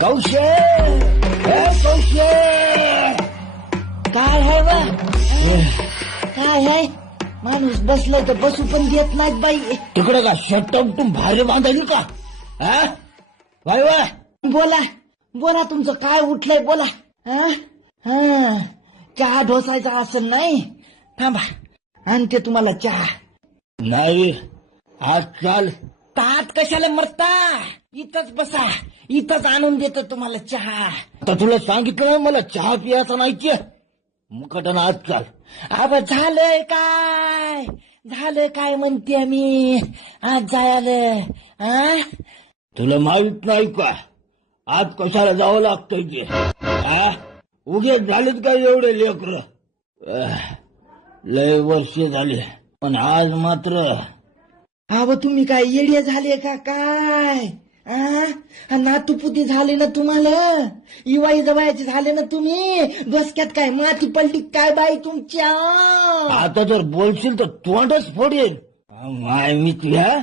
कौशे ए कौशे काय आहे बा काय आहे माणूस बसलं तर बसू पण देत नाहीत बाई. तिकडे का शर्ट उपटून बाहेर बांधायची का? हा वाय वाय बोला बोला तुमचं काय उठलंय बोला. हा हा चहा ढोसायचा असेल नाही थांबा आणते तुम्हाला चहा. नाही आज चाल. तात कशाला मरता इथंच बसा इथंच आणून देतो तुम्हाला चहा. आता तुला सांगितलं ना मला चहा पियाचा नाहीचे मुकटन आज चाल. अब झालंय काय म्हणते मी आज जायला. तुला माहित नाही का आज कशाला जावं लागतंय ते? हा उगे झालेत का एवढे लेकर? लय वर्ष झाले पण आज मात्र. अव तुम्ही काय येडे झाले का काय? नातूपुती झाले ना तुम्हाला इवाई जवायचे झाले ना तुम्ही. डोसक्यात काय माती पडली काय बाई तुमच्या? आता जर बोलशील तर तोंडच फोडेल. माय मी तुझ्या